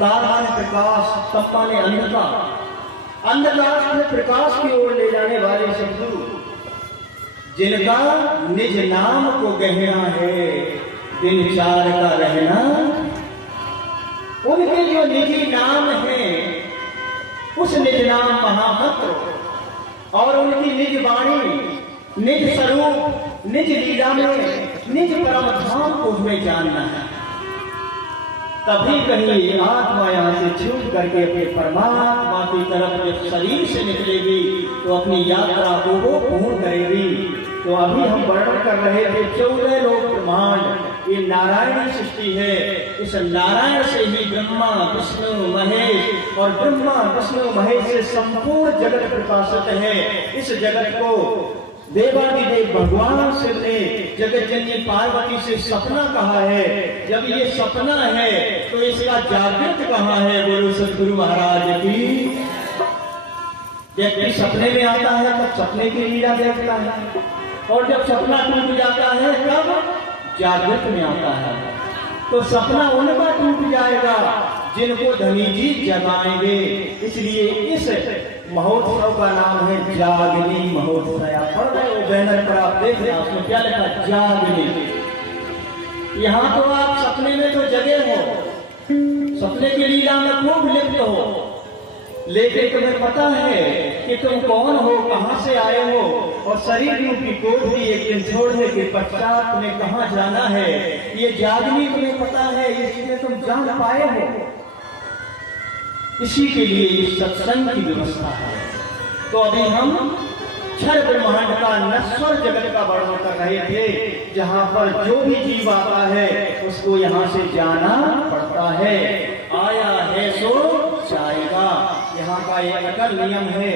तारा ने प्रकाश, तप्पा ने अंधकार, अंधकार में प्रकाश की ओर ले जाने वाले सद्गुरु, जिनका निज नाम को गहना है दिन चार का रहना, उनके जो निजी नाम है उस निज नाम महामंत्र और उनकी निज वाणी, निज स्वरूप, निज लीला में निज परम धाम को हमें जानना है। तभी कहीं आत्मा यहाँ से छूट करके अपने परमात्मा की तरफ जब शरीर से निकलेगी तो अपनी यात्रा को वो पूर्ण करेगी। तो अभी हम वर्णन कर रहे थे 14 लोक ब्रह्मांड, ये नारायणी सृष्टि है। इस नारायण से ही ब्रह्मा विष्णु महेश और ब्रह्मा विष्णु महेश से संपूर्ण जगत प्रकाशित है। इस जगत को देवादिदेव भगवान शिव ने जगत जननी पार्वती से सपना कहा है। जब ये सपना है तो इसका जागृत कहाँ है? बोलो सद्गुरु महाराज की। व्यक्ति सपने में आता है तब सपने की लीला देखता है, और जब सपना टूट जाता है तब जागृत में आता है। तो सपना उनका टूट जाएगा जिनको धनी जी जगाएंगे। इसलिए इस महोत्सव का नाम है जागनी महोत्सव। पढ़ रहे हो बैनर पर, आप देख रहे हैं उसमें क्या लिखा? जागनी। यहाँ तो आप सपने में तो जगे हो, सपने की लीला में खूब लिप्त हो, लेकिन तुम्हें पता है कि तुम कौन हो, कहां से आए हो, और शरीर रूपी कोठरी एक दिन छोड़ने के पश्चात तुम्हें कहां जाना है, ये जागनी तुम्हें पता है, इसलिए तुम जान पाए हो। इसी के लिए इस सत्संग की व्यवस्था है। तो अभी हम क्षर ब्रह्मांड का नश्वर जगत का वर्णन कर रहे थे, जहां पर जो भी जीव आता है उसको यहाँ से जाना पड़ता है। आया है सो जाएगा, यहाँ का एक अटल नियम है।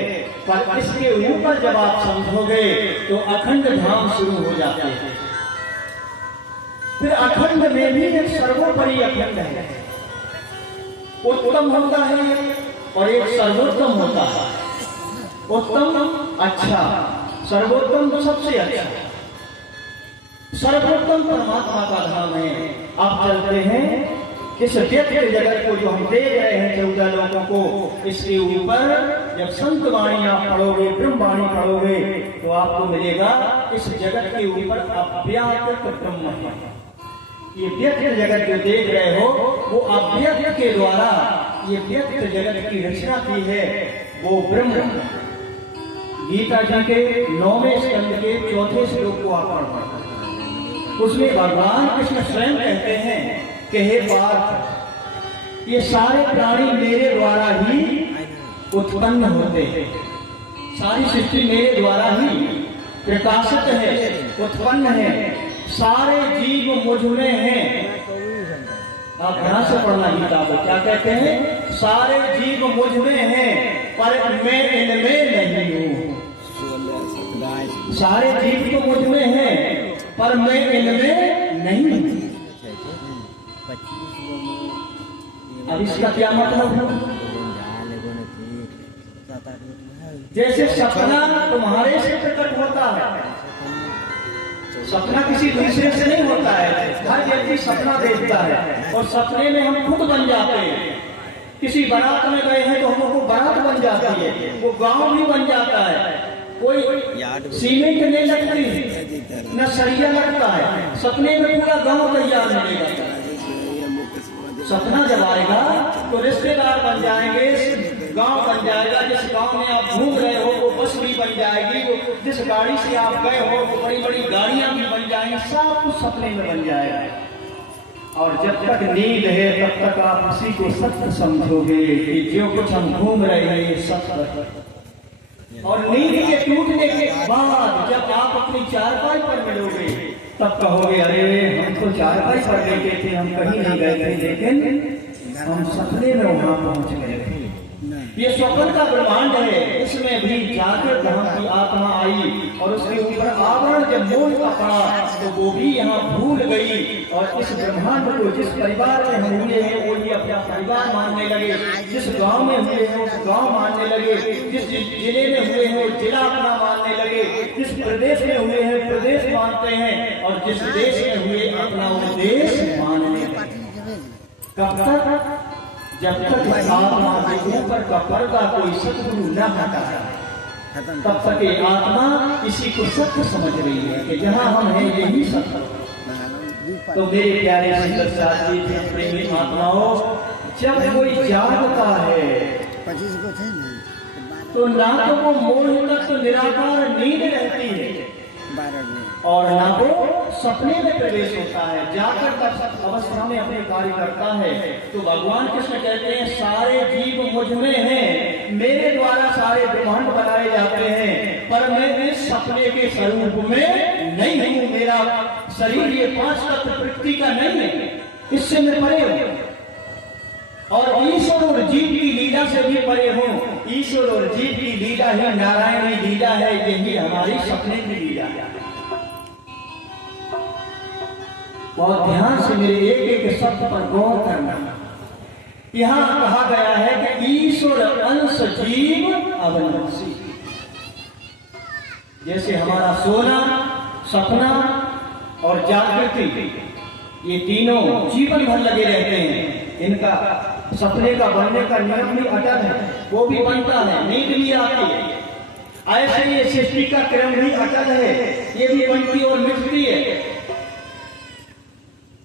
पर इसके ऊपर जब आप समझोगे तो अखंड धाम शुरू हो जाते हैं। फिर अखंड में भी एक सर्वोपरि अखंड है, उत्तम होता है और एक सर्वोत्तम होता है। उत्तम अच्छा, सर्वोत्तम तो सबसे अच्छा। सर्वोत्तम परमात्मा का धाम है। आप चलते हैं इस व्यक्त जगत को जो हम देख रहे हैं 14 लोगों को, इसके ऊपर जब संत वाणी आप पढ़ोगे, ब्रह्म वाणी पढ़ोगे तो आपको मिलेगा इस जगत के ऊपर अव्याकृत ब्रह्म है। ये व्यक्त जगत जो देख रहे हो वो अव्यक्त के द्वारा ये व्यक्त जगत की रचना की है, वो ब्रह्म। गीता जी के 9वें स्कंद के 4थे श्लोक को आप पढ़, उसमें भगवान कृष्ण स्वयं कहते हैं कि हे पार्थ, ये सारे प्राणी मेरे द्वारा ही उत्पन्न होते हैं, सारी सृष्टि मेरे द्वारा ही प्रकाशित है, उत्पन्न है, सारे जीव मुझ में हैं। आप ध्यान से पढ़ना गीता को, क्या कहते हैं? सारे जीव मुझ में हैं पर मैं इनमें नहीं हूँ। सारे जीव तो मुझ में हैं पर मैं इनमें नहीं हूँ। अब इसका क्या मतलब है? जैसे सपना तुम्हारे से प्रकट होता है, सपना किसी दूसरे से नहीं होता है। हर व्यक्ति सपना देखता है और सपने में हम खुद बन जाते हैं। किसी बारात में गए हैं तो हमको बारात बन जाती है, वो गांव भी बन जाता है। कोई सीमेंट नहीं लगती न सरिया लगता है, सपने में पूरा गांव तैयार मिलेगा। सपना जब आएगा तो रिश्तेदार बन जाएंगे, गांव बन जाएगा। जिस गांव में आप घूम रहे हो वो बस भी बन जाएगी, वो जिस गाड़ी से आप गए हो वो बड़ी बड़ी गाड़ियां भी बन जाएंगी। सब कुछ सपने में बन जाएगा। और जब तक नींद है तब तक आप उसी को सत्य समझोगे कि जो कुछ हम घूम रहे हैं ये सत्य। और नींद के टूटने के बाद जब आप अपनी चारपाई पर मिलोगे तब कहोगे अरे हम तो चारपाई पर लेटे थे, हम कहीं नहीं गए थे, लेकिन हम सपने में वहां पहुंच गए थे। ये स्वप्न का ब्रह्मांड है, इसमें भी जागृत धाम की आत्मा आई और उसके ऊपर आवरण जब मोल का पड़ा तो वो भी यहाँ भूल गई। और इस ब्रह्मांड को जिस परिवार में हम हुए हैं वो ये अपना परिवार मानने लगे, जिस गांव में हुए हैं उस गांव मानने लगे, जिस जिले में हुए हैं वो जिला अपना मानने लगे, जिस प्रदेश में हुए हैं प्रदेश मानते हैं, और जिस देश में हुए अपना वो देश मानने लगे। कब तक? जब तक आत्मा के ऊपर का पर्दा कोई सतगुरु न हटाए तब तक ये आत्मा इसी को सत्य समझ रही है कि जहाँ हम हैं यही सत्य। तो मेरे प्यारे सुंदर साथी प्रेमी महात्माओं, जब कोई जागता है तो ना तो वो मोह तक तो निराकार नींद रहती है और ना वो सपने में प्रवेश होता है, जाकर तब अवस्था में अपने कार्य करता है। तो भगवान कृष्ण कहते हैं सारे जीव मुझ में हैं, मेरे द्वारा सारे ब्रह्मांड बनाए जाते हैं, पर मैं इस सपने के स्वरूप में नहीं हूँ। मेरा शरीर ये 5 तत्व प्रकृति का नहीं है, इससे मैं परे हूँ और ईश्वर और जीव की लीला से भी परे हूँ। ईश्वर और जीव की लीला ही नारायणी लीला है, यही हमारी सपने की लीला है। बहुत ध्यान से मेरे एक एक शब्द पर गौर करना। यहाँ कहा गया है कि ईश्वर अंश जीव अवनंसी। जैसे हमारा सोना, सपना और जागृति ये तीनों जीवन भर लगे रहते हैं। इनका सपने का बनने का नियम भी अटल है, वो भी बनता है, नींद भी आती है। ऐसे ये सृष्टि का क्रम भी अटल है, ये भी बनती और मिटती है।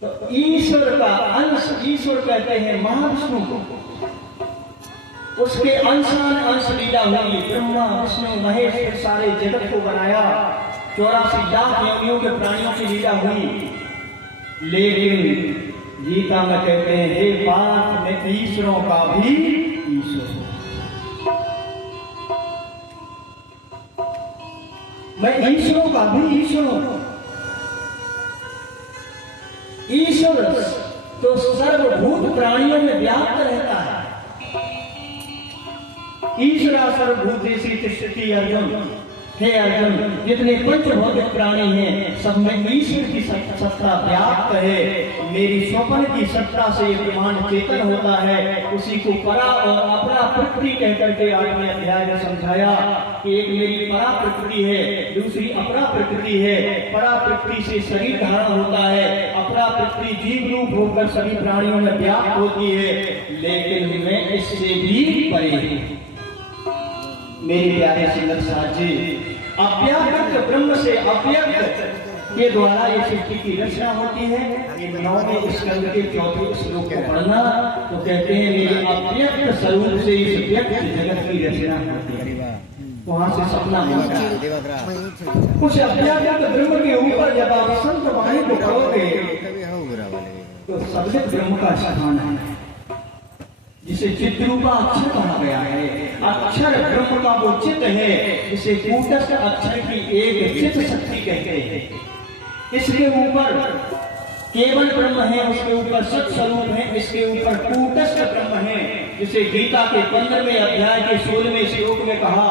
तो ईश्वर का अंश, ईश्वर कहते हैं महाविष्णु को, उसके अंशान अंश लीला हुई। ब्रह्मा विष्णु महेश सारे जगत को बनाया, 84 लाख योनियों के प्राणियों की लीला हुई। लेकिन गीता में कहते हैं हे पार्थ, मैं ईश्वरों का भी ईश्वर हूं, मैं ईश्वरों का भी ईश्वर हूं। ईश्वर तो सर्वभूत प्राणियों में व्याप्त रहता है। ईश्वरा सर्वभूतेषु तिष्ठति अर्जुन, हे अर्जुन, जितने पंचभौतिक प्राणी हैं सब में ईश्वर की सत्ता व्याप्त है। मेरी स्वप्न की सत्ता से ब्रह्मांड चेतन होता है, उसी को परा और अपरा प्रकृति कहकर के 8वें अध्याय में समझाया कि एक मेरी परा प्रकृति है, दूसरी अपरा प्रकृति है। परा प्रकृति से शरीर धारण होता है, अपरा प्रकृति जीव रूप होकर सभी प्राणियों में व्याप्त होती है, लेकिन मैं इससे भी परे हूं। मेरे प्यारे सुंदर साथी, अव्यक्त ब्रह्म से अव्यक्त के द्वारा ये सृष्टि की रचना होती है। ये 9वें स्कंद के 4वें श्लोक को पढ़ना तो कहते हैं मेरे अव्यक्त स्वरूप से इस व्यक्त जगत की रचना होती है। वहां से सपना मिलता है। कुछ अव्यक्त ब्रह्म के ऊपर जब आप संत वाणी को पढ़ोगे तो सब्जेक्ट ब्रह्म का स्थान है, जिसे चित्रूपा अक्षर कहा गया है। अक्षर ब्रह्म का वो चित्त है, जिसे कूटस्थ अक्षर की एक चित्त शक्ति कहते हैं। इसके ऊपर केवल ब्रह्म है, उसके ऊपर सत स्वरूप है, इसके ऊपर कूटस्थ ब्रह्म है, जिसे गीता के 15वें अध्याय के 16वें श्लोक में कहा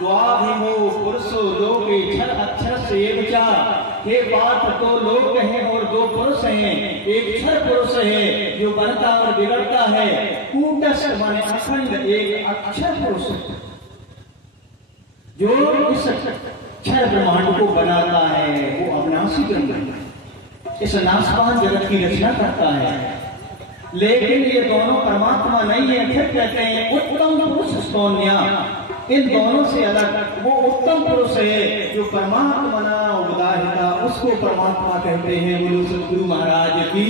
द्वाभिमो पुरुषो लोके क्षर अक्षर से विचार। हे पार्थ, 2 लोग हैं और 2 पुरुष हैं। एक क्षर पुरुष है जो बनता और बिगड़ता है, कूटस्थ माने अखंड एक अक्षर पुरुष जो इस क्षर ब्रह्मांड को बनाता है, वो अविनाशी ब्रह्म है, इस नाशवान जगत की रचना करता है। लेकिन ये दोनों परमात्मा नहीं है। फिर कहते हैं उत्तम पुरुष स्तोन्या, इन दोनों से अलग वो उत्तम पुरुष है जो परमात्मा उदाहिता, उसको परमात्मा कहते हैं। बोलो सद्गुरु महाराज की।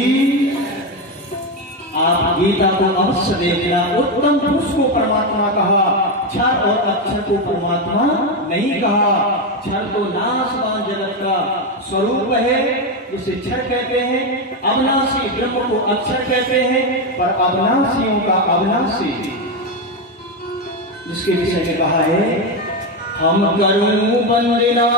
आप गीता को अवश्य देखना, उत्तम पुरुष को परमात्मा कहा, क्षर और अक्षर को परमात्मा नहीं कहा। क्षर तो नाशवान जगत का स्वरूप है, जिसे क्षर कहते हैं। अविनाशी ब्रह्म को अक्षर कहते हैं, पर अविनाशियों का अविनाशी, जिसके विषय में कहा है हम करूं वंदना